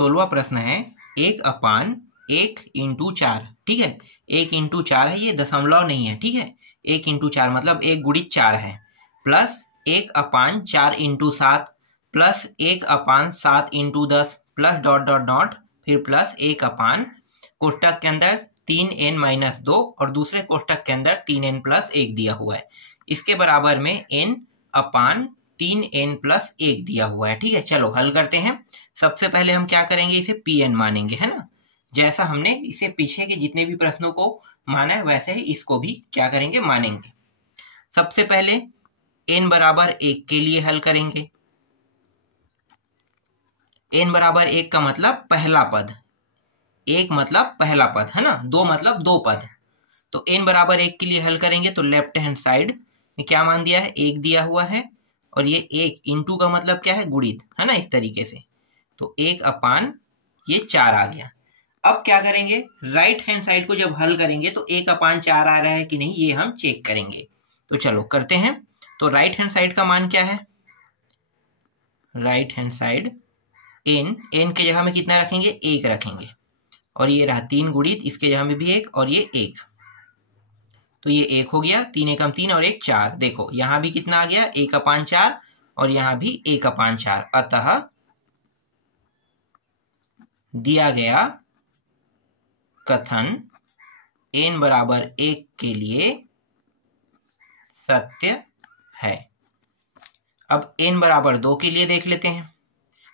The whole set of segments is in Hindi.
16वां प्रश्न है 1/1 इंटू 4। ठीक है, 1 इंटू 4 है, ये दशमलव नहीं है। ठीक है, 1 इंटू 4 मतलब 1 गुणित 4 है, plus 1/4 into 7 plus 1/7 into 10 plus dot dot dot फिर प्लस 1 कोष्टक के अंदर 3n-2 और दूसरे कोष्टक के अंदर 3n+1 दिया हुआ है। इसके बराबर में n/3n+1 दिया हुआ है। ठीक है, चलो हल करते हैं। सबसे पहले हम क्या करेंगे, इसे pn मानेंगे, है ना। जैसा हमने इसे पीछे के जितने भी प्रश्नों को माना है वैसे ही इसको भी क्या करेंगे, मानेंगे। सबसे पहले n बराबर 1 के लिए हल करेंगे। n बराबर 1 का मतलब पहला पद, 1 मतलब पहला पद, है ना, 2 मतलब 2 पद। तो n बराबर 1 के लिए हल करेंगे तो लेफ्ट हैंड साइड में क्या मान दिया है, 1 दिया हुआ है, और ये 1 इंटू का मतलब क्या है, गुणित, है ना, इस तरीके से। तो 1/4 आ गया। अब क्या करेंगे, राइट हैंड साइड को जब हल करेंगे तो 1/4 आ रहा है कि नहीं, ये हम चेक करेंगे। तो चलो करते हैं। तो राइट हैंड साइड का मान क्या है, राइट हैंड साइड n के जगह में कितना रखेंगे, 1 रखेंगे, और ये रहा 3 गुणित इसके जगह में भी 1 और ये 1, तो ये 1 हो गया, 3 एकम 3 और 1 4। देखो यहां भी कितना आ गया, 1/4 और यहां भी 1/4। अतः दिया गया कथन n बराबर 1 के लिए सत्य है। अब n बराबर 2 के लिए देख लेते हैं।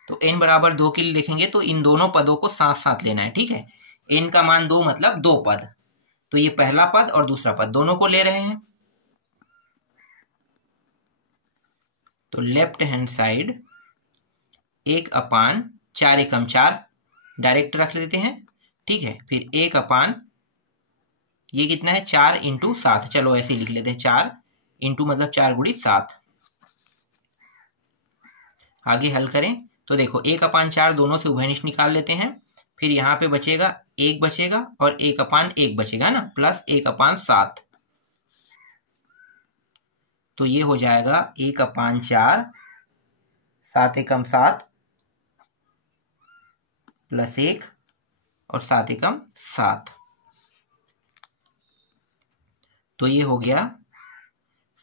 तो n बराबर 2 के लिए देखेंगे तो इन दोनों पदों को साथ साथ लेना है। ठीक है, n का मान 2 मतलब 2 पद, तो ये पहला पद और दूसरा पद दोनों को ले रहे हैं। तो लेफ्ट हैंड साइड 1/4 एकम 4 डायरेक्ट रख लेते हैं। ठीक है, फिर 1/, ये कितना है, 4 इंटू 7, चलो ऐसे लिख लेते हैं, 4 इंटू मतलब 4 गुणित 7। आगे हल करें तो देखो 1/4 दोनों से उभयनिष्ठ निकाल लेते हैं, फिर यहाँ पे बचेगा 1 बचेगा और 1/1 बचेगा ना, प्लस 1/7। तो ये हो जाएगा 1/4, 7 एकम 7 प्लस 1 और 7 एकम 7, तो ये हो गया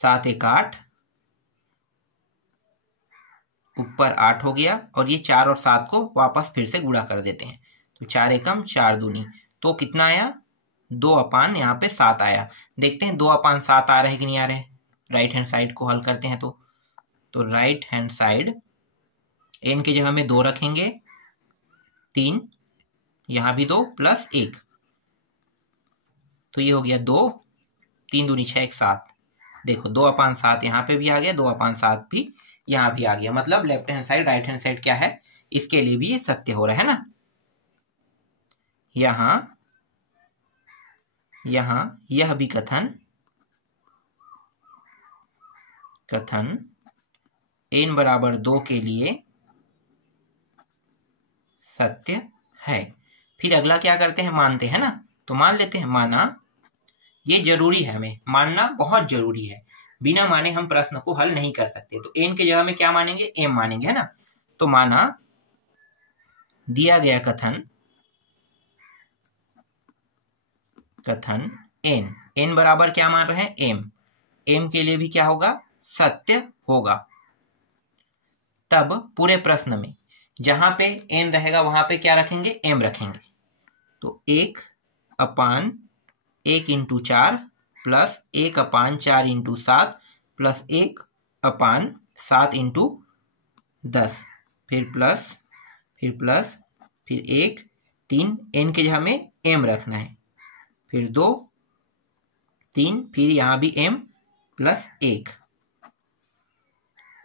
7 1 8, ऊपर 8 हो गया, और ये 4 और 7 को वापस फिर से गुणा कर देते हैं। तो 4 एकम 4 दूनी, तो कितना आया, 2/, यहाँ पे 7 आया। देखते हैं 2/7 आ रहे हैं कि नहीं आ रहे। राइट हैंड साइड को हल करते हैं तो राइट हैंड साइड n के जगह में 2 रखेंगे, 3, यहाँ भी 2 प्लस 1, तो ये हो गया 2, 3 दूनी 6 1 7। देखो 2/7 यहाँ पे भी आ गया, 2/7 भी यहाँ भी आ गया। मतलब left hand side right hand side क्या है, इसके लिए भी ये सत्य हो रहा है ना। यहां यह भी कथन n बराबर 2 के लिए सत्य है। फिर अगला क्या करते हैं, मानते हैं ना। तो मान लेते हैं, माना, ये जरूरी है, हमें मानना बहुत जरूरी है, बिना माने हम प्रश्न को हल नहीं कर सकते। तो n के जगह में क्या मानेंगे, m मानेंगे, है ना। तो माना दिया गया कथन n बराबर क्या मान रहे हैं, m के लिए भी क्या होगा, सत्य होगा। तब पूरे प्रश्न में जहां पे n रहेगा वहां पे क्या रखेंगे, m रखेंगे। तो 1/1 into 4 plus 1/4 into 7 plus 1/7 into 10, फिर प्लस फिर 1 3, n के जगह में m रखना है, फिर 2 3, फिर यहाँ भी m प्लस 1,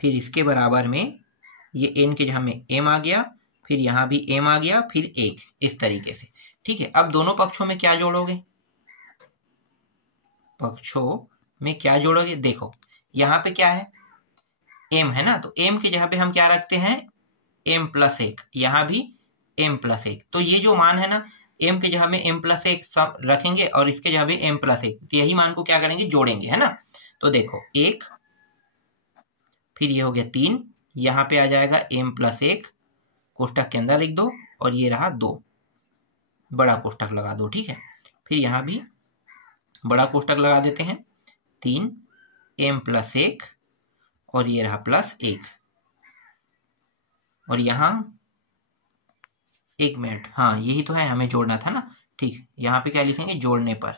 फिर इसके बराबर में ये n के जगह में m आ गया, फिर यहाँ भी m आ गया, फिर 1, इस तरीके से। ठीक है, अब दोनों पक्षों में क्या जोड़ोगे, देखो यहाँ पे क्या है, m है ना, तो m के जगह पे हम क्या रखते हैं, m प्लस 1, यहाँ भी m प्लस 1। तो ये जो मान है ना, m के जगह में m प्लस 1 सब रखेंगे और इसके जगह भी m प्लस 1, तो यही मान को क्या करेंगे, जोड़ेंगे, है ना। तो देखो 1, फिर ये हो गया 3, यहाँ पे आ जाएगा m प्लस 1, कोष्टक के अंदर लिख दो, और ये रहा 2, बड़ा कोष्टक लगा दो। ठीक है, फिर यहाँ भी बड़ा कोष्टक लगा देते हैं, 3m + 1 और ये रहा +1। और यहाँ 1 मिनट, हाँ यही तो है, हमें जोड़ना था ना। ठीक, यहाँ पे क्या लिखेंगे, जोड़ने पर।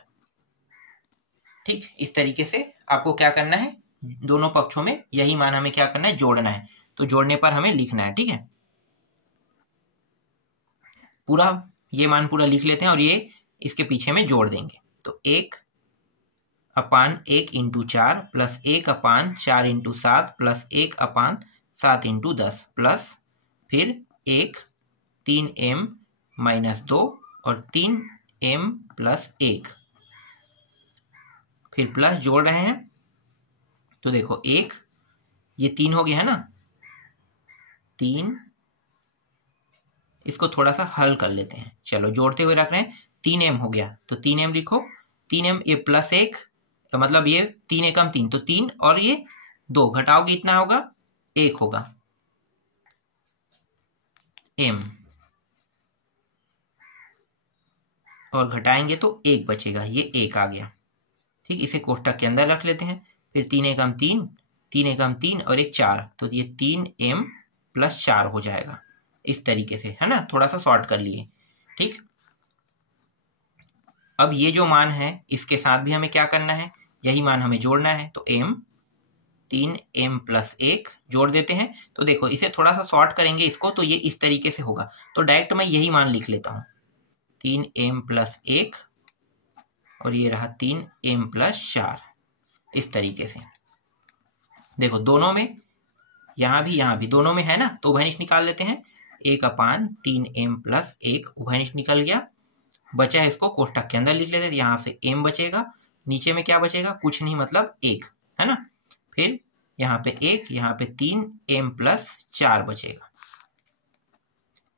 ठीक, इस तरीके से आपको क्या करना है, दोनों पक्षों में यही मान हमें क्या करना है, जोड़ना है। तो जोड़ने पर हमें लिखना है। ठीक है, पूरा ये मान पूरा लिख लेते हैं और ये इसके पीछे में जोड़ देंगे। तो 1/1 × 4 + 1/4 × 7 + 1/7 × 10 प्लस फिर 1 3m - 2 और 3m + 1, फिर प्लस जोड़ रहे हैं। तो देखो 1, ये 3 हो गया है ना, 3, इसको थोड़ा सा हल कर लेते हैं। चलो जोड़ते हुए रख रहे हैं, 3m हो गया तो 3m लिखो, 3m ये +1 मतलब ये 3 एकम 3, तो 3 और ये 2 घटाओगे इतना होगा, 1 होगा m, और घटाएंगे तो 1 बचेगा, ये 1 आ गया। ठीक, इसे कोष्टक के अंदर रख लेते हैं। फिर 3 एकम 3, 3 एकम 3 और 1 4, तो ये 3m + 4 हो जाएगा। इस तरीके से, है ना, थोड़ा सा शॉर्ट कर लिए। ठीक, अब ये जो मान है इसके साथ भी हमें क्या करना है, यही मान हमें जोड़ना है। तो 3m + 1 जोड़ देते हैं। तो देखो इसे थोड़ा सा शॉर्ट करेंगे इसको, तो ये इस तरीके से होगा। तो डायरेक्ट मैं यही मान लिख लेता हूँ, 3m + 1 और ये रहा 3m + 4। इस तरीके से देखो दोनों में, यहाँ भी दोनों में है ना, तो उभयनिष्ठ निकाल लेते हैं। 1/3m + 1 उभयनिष्ठ निकल गया, बचा है इसको कोष्टक के अंदर लिख लेते हैं। यहाँ से m बचेगा, नीचे में क्या बचेगा, कुछ नहीं मतलब 1, है ना। फिर यहाँ पे 1, यहाँ पे 3m + 4 बचेगा।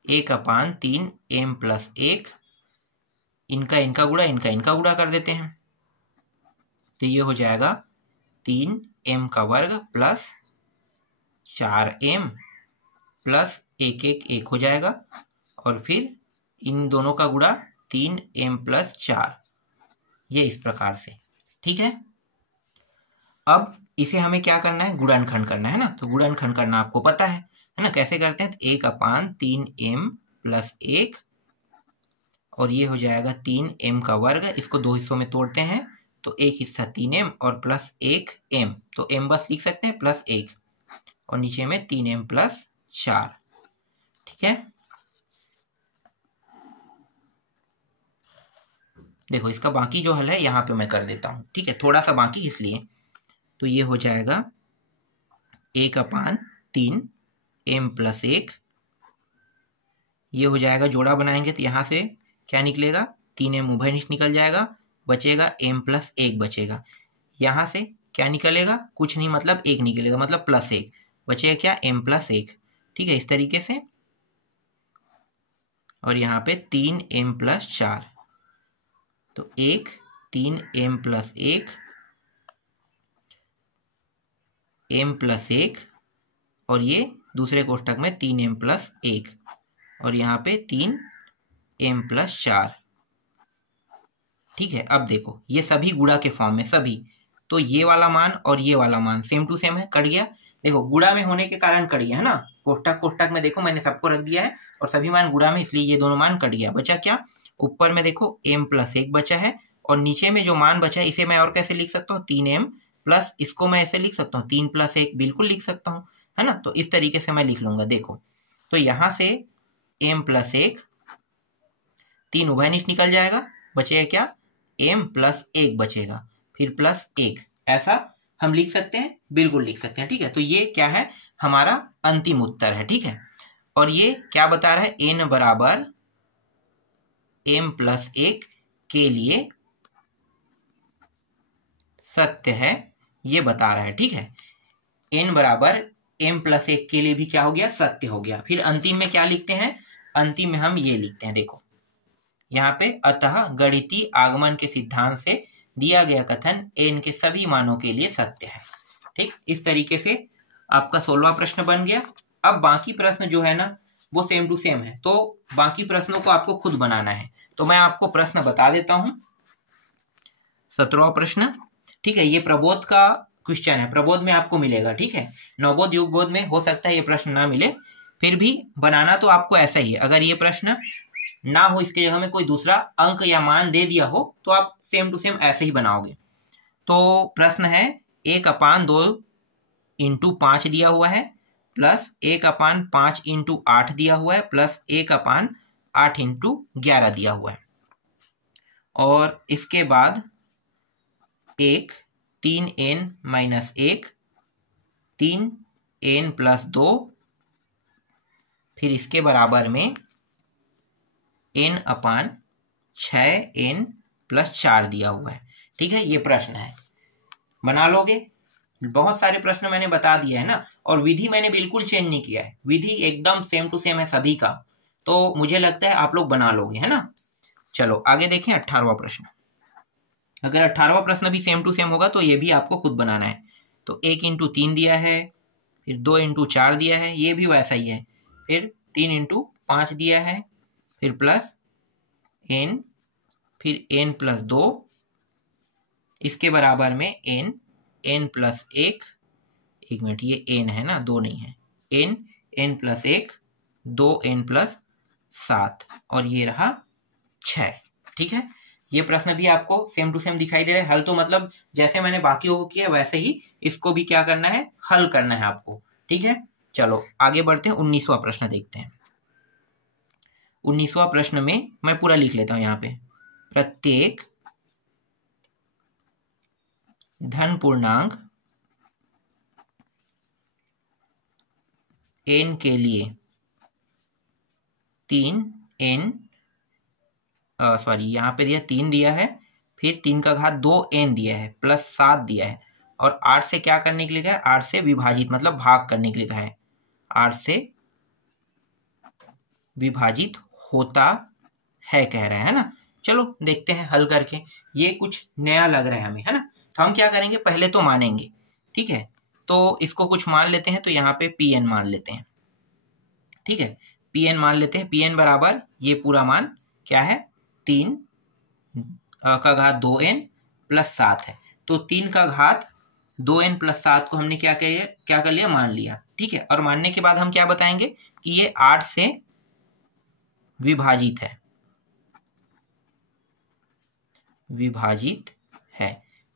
1/3m + 1, इनका गुणा इनका गुणा कर देते हैं। तो ये हो जाएगा 3m² + 4m + 1 1 1 हो जाएगा, और फिर इन दोनों का गुणा 3m + 4, ये इस प्रकार से। ठीक है, अब इसे हमें क्या करना है, गुणनखंड करना है ना। तो गुणनखंड करना आपको पता है ना, कैसे करते हैं। 1/3m + 1 और ये हो जाएगा 3m², इसको 2 हिस्सों में तोड़ते हैं। तो एक हिस्सा 3m और +1m, तो m बस लिख सकते हैं +1, और नीचे में 3m + 4। ठीक है, देखो इसका बाकी जो हल है यहाँ पे मैं कर देता हूँ। ठीक है, थोड़ा सा बाकी इसलिए। तो ये हो जाएगा 1/3m + 1, ये हो जाएगा, जोड़ा बनाएंगे तो यहाँ से क्या निकलेगा, 3m उभयनिष्ठ निकल जाएगा, बचेगा m + 1 बचेगा। यहाँ से क्या निकलेगा, कुछ नहीं मतलब 1 निकलेगा, मतलब +1 बचेगा, क्या, m + 1। ठीक है, इस तरीके से। और यहाँ पे 3m + 4, तो 1 3m + 1 m + 1, और ये दूसरे कोष्टक में 3m + 1, और यहाँ पे 3m + 4। ठीक है, अब देखो ये सभी गुणा के फॉर्म में सभी, तो ये वाला मान और ये वाला मान सेम टू सेम है, कट गया। देखो गुणा में होने के कारण कट गया, है ना। कोष्टक में देखो मैंने सबको रख दिया है और सभी मान गुणा में, इसलिए ये दोनों मान कट गया। बचा क्या, ऊपर में देखो m + 1 बचा है, और नीचे में जो मान बचा है इसे मैं और कैसे लिख सकता हूँ, 3m + इसको मैं ऐसे लिख सकता हूँ 3 + 1, बिल्कुल लिख सकता हूँ, है ना। तो इस तरीके से मैं लिख लूंगा। देखो तो यहाँ से m + 1, 3 उभयनिष्ठ निकल जाएगा, बचेगा क्या, m + 1 बचेगा, फिर +1, ऐसा हम लिख सकते हैं, बिल्कुल लिख सकते हैं। ठीक है, तो ये क्या है, हमारा अंतिम उत्तर है। ठीक है, और ये क्या बता रहा है, n = m + 1 के लिए सत्य है, ये बता रहा है। ठीक है, n = m + 1 के लिए भी क्या हो गया, सत्य हो गया। फिर अंतिम में क्या लिखते हैं, अंतिम में हम ये लिखते हैं, देखो यहाँ पे, अतः गणितीय आगमन के सिद्धांत से दिया गया कथन n के सभी मानों के लिए सत्य है। ठीक, इस तरीके से आपका 16वां प्रश्न बन गया। अब बाकी प्रश्न जो है ना, वो सेम टू सेम है, तो बाकी प्रश्नों को आपको खुद बनाना है। तो मैं आपको प्रश्न बता देता हूं। 17वां प्रश्न, ठीक है, ये प्रबोध का क्वेश्चन है, प्रबोध में आपको मिलेगा, ठीक है। नवबोध युगबोध में हो सकता है ये प्रश्न ना मिले, फिर भी बनाना तो आपको ऐसा ही है। अगर ये प्रश्न ना हो, इसके जगह में कोई दूसरा अंक या मान दे दिया हो, तो आप सेम टू सेम ऐसे ही बनाओगे। तो प्रश्न है 1/2 इंटू 5 दिया हुआ है, प्लस 1/5 इंटू 8 दिया हुआ है, प्लस 1/8 इंटू 11 दिया हुआ है। और इसके बाद 3n - 1, 3n + 2, फिर इसके बराबर में n/6n + 4 दिया हुआ है, ठीक है। ये प्रश्न है, बना लोगे। बहुत सारे प्रश्न मैंने बता दिए है ना, और विधि मैंने बिल्कुल चेंज नहीं किया है, विधि एकदम सेम टू सेम है सभी का, तो मुझे लगता है आप लोग बना लोगे, है ना। चलो आगे देखें 18वां प्रश्न। अगर 18वां प्रश्न भी सेम टू सेम होगा तो ये भी आपको खुद बनाना है। तो 1 × 3 दिया है, फिर 2 × 4 दिया है, ये भी वैसा ही है, फिर 3 × 5 दिया है, फिर प्लस n, फिर n + 2, इसके बराबर में n + 1, एक मिनट, ये n है ना, 2 नहीं है, n + 1, 2n + 7, और ये रहा 6, ठीक है। ये प्रश्न भी आपको सेम टू सेम दिखाई दे रहा है। हल तो मतलब जैसे मैंने बाकियों को किया वैसे ही इसको भी क्या करना है, हल करना है आपको, ठीक है। चलो आगे बढ़ते हैं, 19वां प्रश्न देखते हैं। 19वां प्रश्न में मैं पूरा लिख लेता हूं यहाँ पे, प्रत्येक धन पूर्णांक n के लिए 3n, सॉरी यहाँ पे दिया 3 दिया है, फिर 3⁻2n दिया है, प्लस 7 दिया है, और 8 से क्या करने के लिए कहा है, 8 से विभाजित मतलब भाग करने के लिए कहा है, 8 से विभाजित होता है कह रहा है ना। चलो देखते हैं हल करके, ये कुछ नया लग रहा है हमें, है ना। तो हम क्या करेंगे, पहले तो मानेंगे, ठीक है। तो इसको कुछ मान लेते हैं, तो यहाँ पे Pn मान लेते हैं, ठीक है, Pn मान लेते हैं। Pn बराबर ये पूरा मान क्या है, 3⁻2n + 7 है। तो 3⁻2n + 7 को हमने क्या कर लिया, मान लिया, ठीक है। और मानने के बाद हम क्या बताएंगे कि ये 8 से विभाजित है,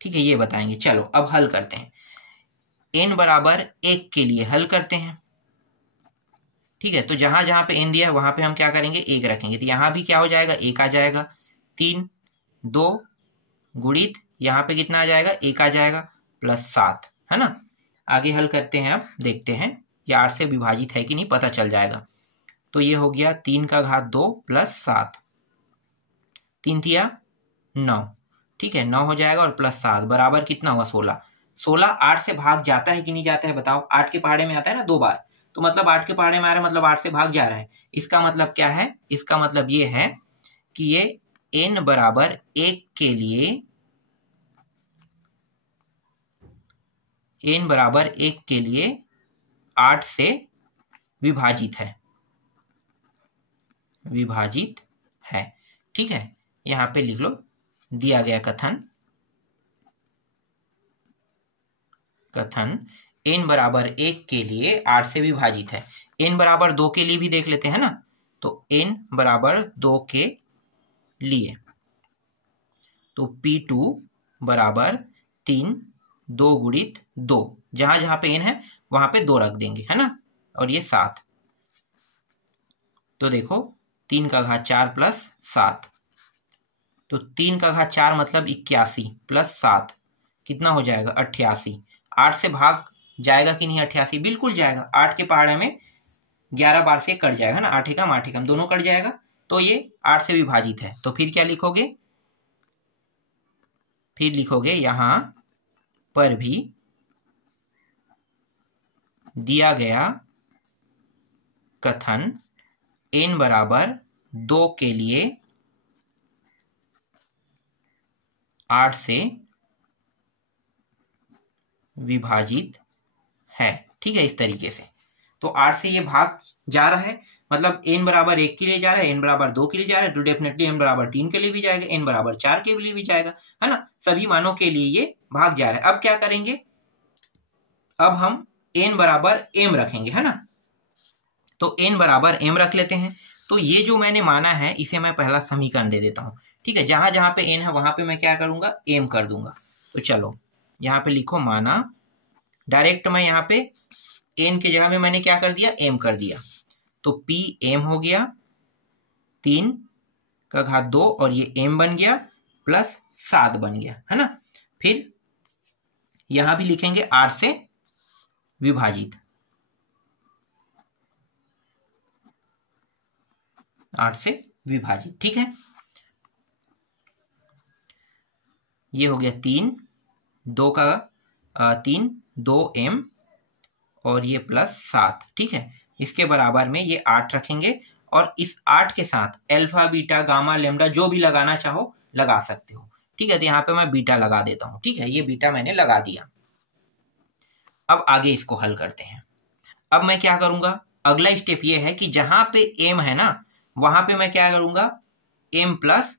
ठीक है, ये बताएंगे। चलो अब हल करते हैं। n = 1 के लिए हल करते हैं, ठीक है। तो जहां जहां पे n दिया है वहां पे हम क्या करेंगे, 1 रखेंगे, तो यहां भी क्या हो जाएगा, 1 आ जाएगा। 3 2 गुणित यहाँ पे कितना आ जाएगा, 1 आ जाएगा, प्लस 7, है ना। आगे हल करते हैं, अब देखते हैं ये 8 से विभाजित है कि नहीं, पता चल जाएगा। तो ये हो गया 3⁻2 + 7, 3 तिया 9, ठीक है, 9 हो जाएगा, और प्लस 7 बराबर कितना हुआ, 16। 16 8 से भाग जाता है कि नहीं जाता है, बताओ। 8 के पहाड़े में आता है ना 2 बार, तो मतलब 8 के पहाड़े में आ रहा है, मतलब 8 से भाग जा रहा है। इसका मतलब क्या है, इसका मतलब ये है कि ये n = 1 के लिए, n = 1 के लिए 8 से विभाजित है, ठीक है। यहाँ पे लिख लो, दिया गया कथन n = 1 के लिए 8 से विभाजित है। n = 2 के लिए भी देख लेते हैं ना, तो n = 2 के लिए, तो P2 = 3 2 गुणित 2, जहां जहां पे n है वहां पे 2 रख देंगे, है ना, और ये 7। तो देखो 3⁻4 + 7, तो 3⁻4 मतलब 81 + 7 कितना हो जाएगा, 88। 8 से भाग जाएगा कि नहीं, 88 बिल्कुल जाएगा। 8 के पहाड़े में 11 बार से कट जाएगा ना, 8 एकम 8 एकम दोनों कट जाएगा, तो ये 8 से विभाजित है। तो फिर क्या लिखोगे, फिर लिखोगे यहां पर भी दिया गया कथन n = 2 के लिए 8 से विभाजित है, ठीक है, इस तरीके से। तो 8 से ये भाग जा रहा है, मतलब n बराबर 1 के लिए जा रहा है, n बराबर 2 के लिए जा रहा है, तो डेफिनेटली n बराबर 3 के लिए भी जाएगा, n बराबर 4 के लिए भी जाएगा, है ना। सभी मानों के लिए ये भाग जा रहा है। अब क्या करेंगे, अब हम n बराबर m रखेंगे, है ना। तो n बराबर m रख लेते हैं। तो ये जो मैंने माना है इसे मैं पहला समीकरण दे देता हूँ, ठीक है। जहां जहां पे n है वहां पे मैं क्या करूंगा, m कर दूंगा। तो चलो यहाँ पे लिखो माना, डायरेक्ट मैं यहाँ पे n की जगह में मैंने क्या कर दिया, m कर दिया। तो p m हो गया 3 का घात 2 और ये m बन गया प्लस 7 बन गया, है ना। फिर यहां भी लिखेंगे 8 से विभाजित, 8 से विभाजित, ठीक है। ये हो गया 3 2 का 3 2m और ये प्लस 7, ठीक है। इसके बराबर में ये 8 रखेंगे और इस 8 के साथ अल्फा बीटा गामा लैम्डा जो भी लगाना चाहो लगा सकते हो, ठीक है। तो यहाँ पे मैं बीटा लगा देता हूँ, ठीक है। ये बीटा मैंने लगा दिया। अब आगे इसको हल करते हैं। अब मैं क्या करूंगा, अगला स्टेप ये है कि जहां पे m है ना वहां पे मैं क्या करूंगा, m प्लस,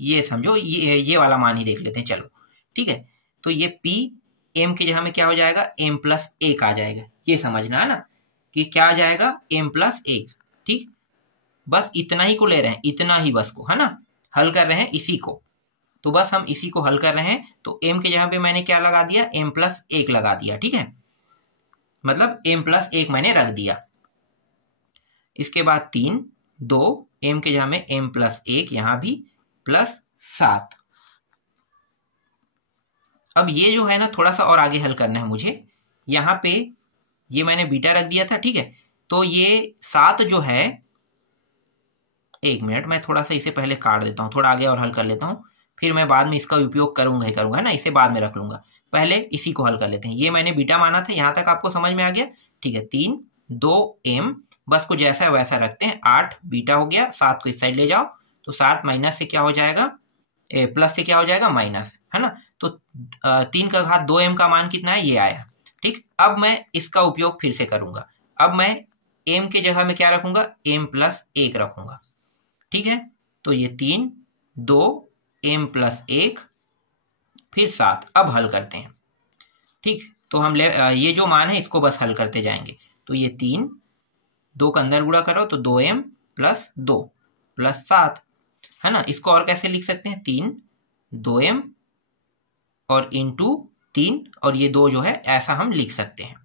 ये समझो ये वाला मान ही देख लेते हैं, चलो ठीक है। तो ये p m की जगह में क्या हो जाएगा, m प्लस 1 आ जाएगा। ये समझना है ना कि क्या आ जाएगा, m प्लस 1, ठीक। बस इतना ही को ले रहे हैं, इतना ही बस को, है ना, हल कर रहे हैं इसी को। तो बस हम इसी को हल कर रहे हैं। तो m की जगह पे मैंने क्या लगा दिया, m प्लस 1 लगा दिया, ठीक है। मतलब m प्लस 1 मैंने रख दिया। इसके बाद 3 2 m के जगह में m प्लस 1, यहां भी प्लस 7। अब ये जो है ना थोड़ा सा और आगे हल करना है मुझे। यहाँ पे ये मैंने बीटा रख दिया था, ठीक है। तो ये 7 जो है, एक मिनट मैं थोड़ा सा इसे पहले काट देता हूँ, थोड़ा आगे और हल कर लेता हूँ, फिर मैं बाद में इसका उपयोग करूंगा ही करूंगा, है ना। इसे बाद में रख लूंगा, पहले इसी को हल कर लेते हैं। ये मैंने बीटा माना था, यहाँ तक आपको समझ में आ गया, ठीक है। 3 2m बस को जैसा वैसा रखते हैं। 8 बीटा हो गया, 7 को इस साइड ले जाओ, तो 7 माइनस से क्या हो जाएगा, प्लस से क्या हो जाएगा माइनस, है ना। तो 3 का घात 2m का मान कितना है, ये आया, ठीक। अब मैं इसका उपयोग फिर से करूंगा। अब मैं m की जगह में क्या रखूंगा, m प्लस 1 रखूंगा, ठीक है। तो ये 3 2 m प्लस 1 फिर 7। अब हल करते हैं, ठीक। तो हम ये जो मान है इसको बस हल करते जाएंगे। तो ये 3 2 का अंदर गुणा करो तो 2m प्लस 2 प्लस 7, है ना। इसको और कैसे लिख सकते हैं, 3 2m और इंटू 3 और ये 2 जो है ऐसा हम लिख सकते हैं,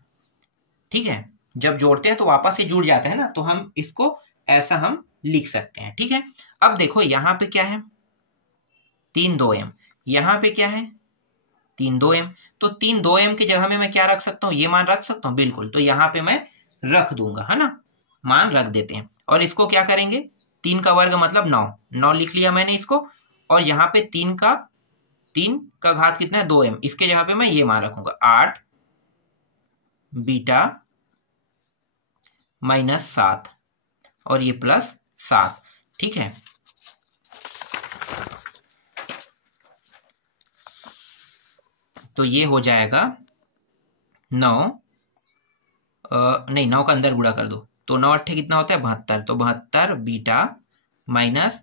ठीक है। जब जोड़ते हैं तो वापस से जुड़ जाता है ना, तो हम इसको ऐसा हम लिख सकते हैं, ठीक है। अब देखो यहाँ पे क्या है, 3 2m, यहाँ पे क्या है 3 2m। तो 3 2m की जगह में मैं क्या रख सकता हूँ, ये मान रख सकता हूँ, बिल्कुल। तो यहाँ पे मैं रख दूंगा, है ना, मान रख देते हैं। और इसको क्या करेंगे, 3 का वर्ग मतलब 9, 9 लिख लिया मैंने इसको। और यहाँ पे 3 का घात कितना है, 2m, इसके जगह पे मैं ये मान रखूंगा 8 बीटा माइनस 7 और ये प्लस 7, ठीक है। तो ये हो जाएगा 9 नहीं 9 का अंदर गुणा कर दो, तो 9 अट्ठे कितना होता है 72। तो 72 बीटा माइनस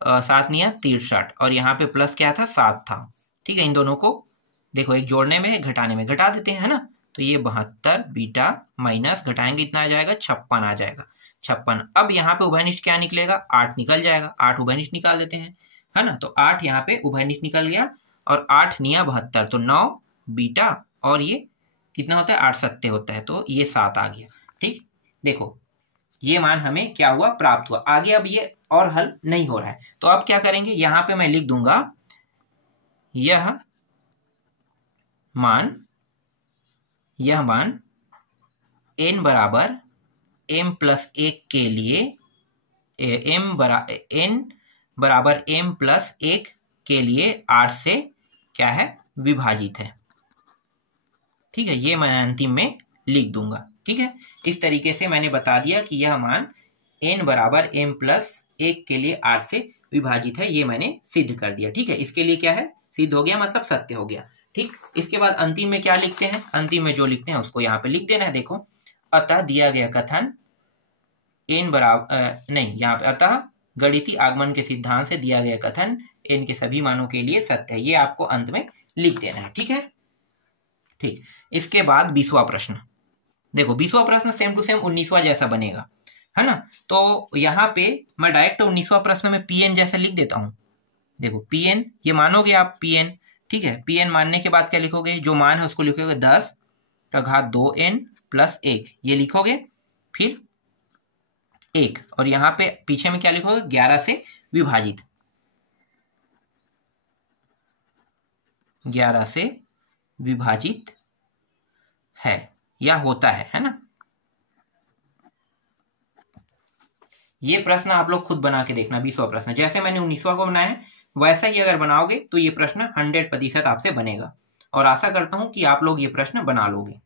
7 नहीं 63 और यहाँ पे प्लस क्या था 7 था, ठीक है। इन दोनों को देखो, एक जोड़ने में घटाने में घटा देते हैं, है ना। तो ये 72 बीटा माइनस घटाएंगे इतना आ जाएगा 56 आ जाएगा, 56। अब यहाँ पे उभयनिष्ठ क्या निकलेगा, 8 निकल जाएगा, 8 उभयनिष्ठ निकाल देते हैं, है ना। तो 8 यहाँ पे उभयनिष्ठ निकल गया और 8 निया 72, तो 9 बीटा और ये कितना होता है 8 सत्ते होता है, तो ये 7 आ गया, ठीक। देखो ये मान हमें क्या हुआ, प्राप्त हुआ। आगे अब ये और हल नहीं हो रहा है, तो अब क्या करेंगे, यहाँ पे मैं लिख दूंगा यह मान n बराबर m प्लस 1 के लिए n बराबर m प्लस 1 के लिए 8 से क्या है विभाजित है, ठीक है। ये मैं अंतिम में लिख दूंगा, ठीक है। इस तरीके से मैंने बता दिया कि यह मान n बराबर m प्लस 1 के लिए 8 से विभाजित है, ये मैंने सिद्ध कर दिया, ठीक है। इसके लिए क्या है, सिद्ध हो गया, मतलब सत्य हो गया, ठीक। इसके बाद अंतिम में क्या लिखते हैं, अंतिम में जो लिखते हैं उसको यहाँ पे लिख देना है। देखो, अतः दिया गया कथन n बराबर नहीं, यहाँ पे अतः गणितीय आगमन के सिद्धांत से दिया गया कथन n के सभी मानों के लिए सत्य है। ये आपको अंत में लिख देना है। ठीक है, ठीक। इसके बाद 20वां प्रश्न देखो, 20वां प्रश्न सेम टू सेम 19वां जैसा बनेगा, है ना। तो यहाँ पे मैं डायरेक्ट 19वां प्रश्न में Pn जैसा लिख देता हूं। देखो Pn, ये मानोगे आप Pn, ठीक है। Pn मानने के बाद क्या लिखोगे, जो मान है उसको लिखोगे 10 का घात 2n प्लस 1, ये लिखोगे, फिर 1, और यहाँ पे पीछे में क्या लिखोगे, 11 से विभाजित, 11 से विभाजित है या होता है ना। ये प्रश्न आप लोग खुद बना के देखना। 20वां प्रश्न जैसे मैंने 19वां को बनाया है वैसा ही अगर बनाओगे तो ये प्रश्न 100% आपसे बनेगा, और आशा करता हूं कि आप लोग ये प्रश्न बना लोगे।